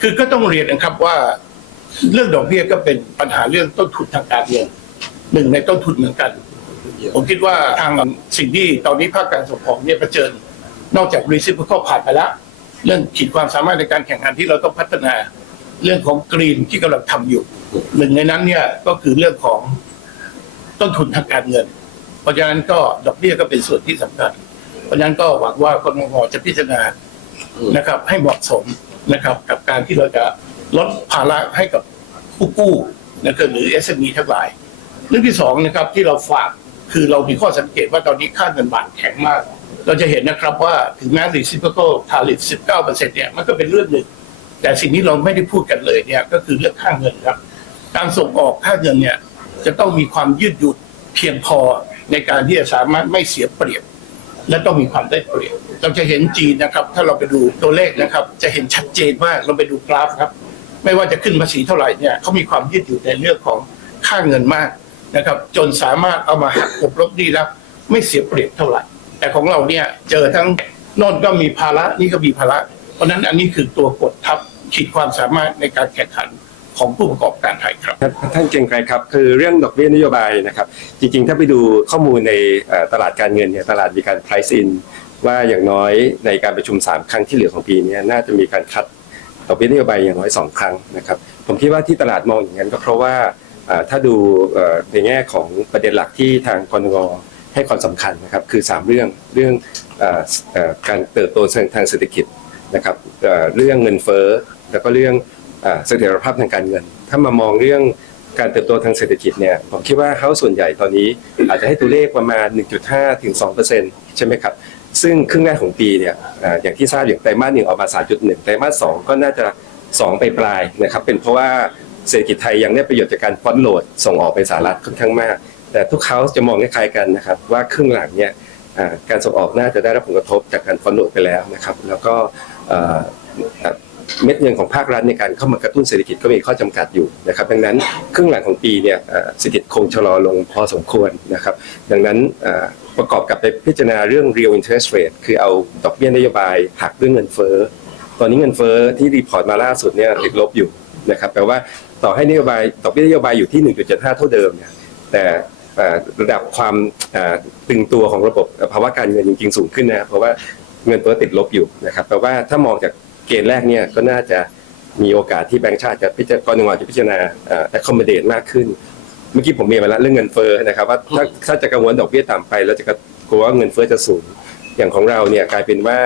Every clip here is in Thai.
คือก็ต้องเรียนนะครับว่า เรื่องดอกเบี้ยก็เป็นปัญหาเรื่องต้นทุนทางการเงินหนึ่งในต้นทุนเหมือนกัน ผมคิดว่าทางสิ่งที่ตอนนี้ภาคการส่งออกเนี่ยเผชิญ นอกจาก reciprocal ผ่านไปแล้วเรื่องขีดความสามารถในการแข่งขันที่เราต้องพัฒนา เรื่องของกรีนที่กำลังทำอยู่หนึ่งในนั้นเนี่ยก็คือเรื่องของต้นทุนทางการเงิน เพราะฉะนั้นก็ดอกเบี้ยก็เป็นส่วนที่สำคัญ เพราะฉะนั้นก็หวังว่ากรงงจะพิจารณา นะครับ ให้เหมาะสมนะครับ กับการที่เราจะลดภาระให้กับผู้กู้นะครับหรือ SME ทั้งหลาย เรื่องที่สองนะครับที่เราฝากคือเรามีข้อสังเกตว่าตอนนี้ค่าเงินบาทแข็งมาก เราจะเห็นนะครับว่าถึงแม้ reciprocal tariff 19%เนี่ยมันก็เป็นเรื่องหนึ่ง แต่สิ่งที่เราไม่ได้พูดกันเลยเนี่ยก็คือเรื่องค่าเงินครับ การส่งออกค่าเงินเนี่ยจะต้องมีความยืดหยุ่นเพียงพอในการที่จะสามารถไม่เสียเปรียบ และต้องมีความได้เปรียบเราจะเห็นจีนนะครับ ถ้าเราไปดูตัวเลขนะครับ จะเห็นชัดเจนมากเราไปดูกราฟครับ ไม่ว่าจะขึ้นภาษีเท่าไหร่เนี่ยเขามีความยืดหยุ่นในเรื่องของค่าเงินมากนะครับ จนสามารถเอามาหักกลบลบนี่แล้วไม่เสียเปรียบเท่าไหร่ แต่ของเราเนี่ยเจอทั้งน่นก็มีภาระนี่ก็มีภาระ เพราะนั้นอันนี้คือตัวกดทับขีดความสามารถในการแข่งขัน ของผู้ประกอบการไทยครับ ท่านเกรงไกรครับ คือเรื่องดอกเบี้ยนโยบายนะครับ จริงๆ ถ้าไปดูข้อมูลในตลาดการเงินเนี่ยตลาดมีการ price in ว่าอย่างน้อยในการประชุม 3 ครั้งที่เหลือของปีนี้น่าจะมีการคัดดอกเบี้ยนโยบายอย่างน้อย 2 ครั้งนะครับผมคิดว่าที่ตลาดมองอย่างนั้นก็เพราะว่าถ้าดูในแง่ของประเด็นหลักที่ทางกรงให้ความสำคัญนะครับคือ 3 เรื่องเรื่องออการเติบโตทางเศรษฐกิจนะครับเรื่องเงินเฟ้อแล้วก็เรื่อง เสถียรภาพทางการเงิน ถ้ามามองเรื่องการเติบโตทางเศรษฐกิจเนี่ยผมคิดว่าเขาส่วนใหญ่ตอนนี้อาจจะให้ตัวเลขประมาณ 1.5 ถึง 2%ใช่ไหมครับ ซึ่งครึ่งแรกของปีเนี่ยอ่าอย่างที่ทราบอย่างไตรมาสหนึ่งออกมา 3.1 ไตรมาสสองก็น่าจะ 2 ไปปลายนะครับเป็นเพราะว่าเศรษฐกิจไทยยังได้ประโยชน์จากการฟอนโหลดส่งออกไปสหรัฐค่อนข้างมาก แต่ทุกเขาจะมองคล้ายๆกันนะครับว่าครึ่งหลังเนี่ยอ่าการส่งออกน่าจะได้รับผลกระทบจากการฟอนโหลดไปแล้วนะครับแล้วก็ เม็ดเงินของภาครัฐในการเข้ามากระตุ้นเศรษฐกิจก็มีข้อจำกัดอยู่นะครับ ดังนั้นครึ่งหลังของปีเนี่ยเศรษฐกิจคงชะลอลงพอสมควรนะครับ ดังนั้นประกอบกับไปพิจารณาเรื่อง real interest rate คือเอาดอกเบี้ยนโยบายหักเรื่องเงินเฟ้อตอนนี้เงินเฟ้อที่รีพอร์ตมาล่าสุดเนี่ยติดลบอยู่นะครับแปลว่าต่อให้นโยบายดอกเบี้ยนโยบายอยู่ที่ 1.75 เท่าเดิมเนี่ยแต่ระดับความตึงตัวของระบบภาวะการเงินจริงๆสูงขึ้นนะเพราะว่าเงินเฟ้อติดลบอยู่นะครับแปลว่าถ้ามองจาก เกณฑ์แรกเนี่ยก็น่าจะมีโอกาสที่แบงก์ชาติจะพิจารณากรงจะพิจารณาเอ่อ accommodate มากขึ้น เมื่อกี้ผมเรียนไปแล้วเรื่องเงินเฟ้อนะครับว่าถ้าถ้าจะกังวลดอกเบี้ยต่ำไป แล้วจะกลัวว่าเงินเฟ้อจะสูงอย่างของเราเนี่ยกลายเป็นว่า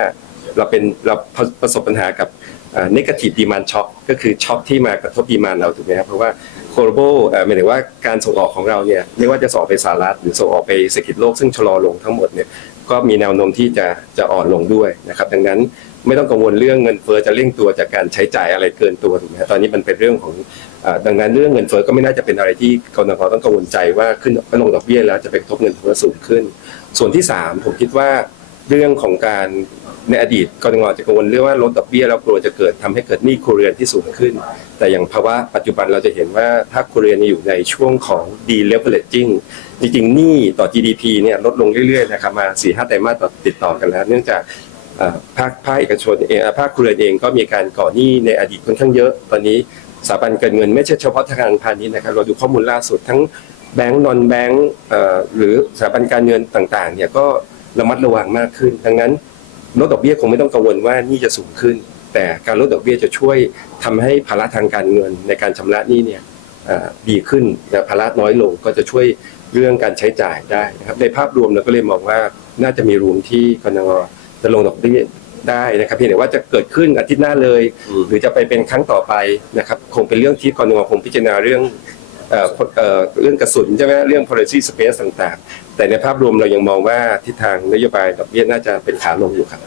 เราเป็นเราประสบปัญหากับเอ่อ negative demand shock ก็คือช็อคที่มากระทบดีมานเราถูกไหมครับเพราะว่า global เอ่อหมายถึงว่าการส่งออกของเราเนี่ยไม่ว่าจะส่งออกไปสหรัฐหรือส่งออกไปเศรษฐกิจโลกซึ่งชะลอลงทั้งหมดเนี่ยก็มีแนวโน้มที่จะจะอ่อนลงด้วยนะครับ ดังนั้นไม่ต้องกังวลเรื่องเงินเฟ้อจะเร่งตัวจากการใช้จ่ายอะไรเกินตัวถูกไหมตอนนี้มันเป็นเรื่องของอดังนั้นเรื่องเงินเฟ้อก็ไม่น่าจะเป็นอะไรที่กรนงต้องกังวลใจว่าขึ้นลงดอกเบี้ยแล้วจะไปกระทบเงินเฟ้อสูงขึ้น ส่วนที่สามผมคิดว่า เรื่องของการในอดีตกรงจะกังวลเรื่องว่าลดดอกเบี้ยแล้วกลัวจะเกิดทำให้เกิดหนี้ครัวเรือนที่สูงขึ้น แต่อย่างภาวะปัจจุบันเราจะเห็นว่าถ้าครัวเรือนอยู่ในช่วงของ deleveraging จริงๆหนี้ต่อ GDP เนี่ยลดลงเรื่อยๆนะครับมา4 5ไตรมาสต่อติดต่อกันแล้ว เนื่องจากภาคภาคเอกชนเองภาคครัวเรือนเองก็มีการก่อหนี้ในอดีตค่อนข้างเยอะ ตอนนี้สถาบันการเงินไม่ใช่เฉพาะธนาคารพาณิชย์นะครับเราดูข้อมูลล่าสุดทั้งแบงก์นอนแบงก์หรือสถาบันการเงินต่างๆเนี่ยก็ ระมัดระวังมากขึ้น ดังนั้นลดดอกเบี้ยคงไม่ต้องกังวลว่าหนี่จะสูงขึ้น แต่การลดดอกเบี้ยจะช่วยทำให้ภาระทางการเงินในการชำระหนี้เนี่ยเอ่อดีขึ้นและภาระน้อยลงก็จะช่วยเรื่องการใช้จ่ายได้นะครับในภาพรวมเราก็เลยมองว่าน่าจะมีรวมที่กนงจะลงดอกเบี้ยได้นะครับเพียงแต่ว่าจะเกิดขึ้นอาทิตย์หน้าเลย หรือจะไปเป็นครั้งต่อไปนะครับคงเป็นเรื่องที่กรงคงพิจารณาเรื่องเอ่อเอ่อ เรื่องกระสุนใช่ไหมเรื่อง policy space ต่างๆ แต่ในภาพรวมเรายังมองว่าทิศทางนโยบายดอกเบี้ยน่าจะเป็นขาลงอยู่ครับ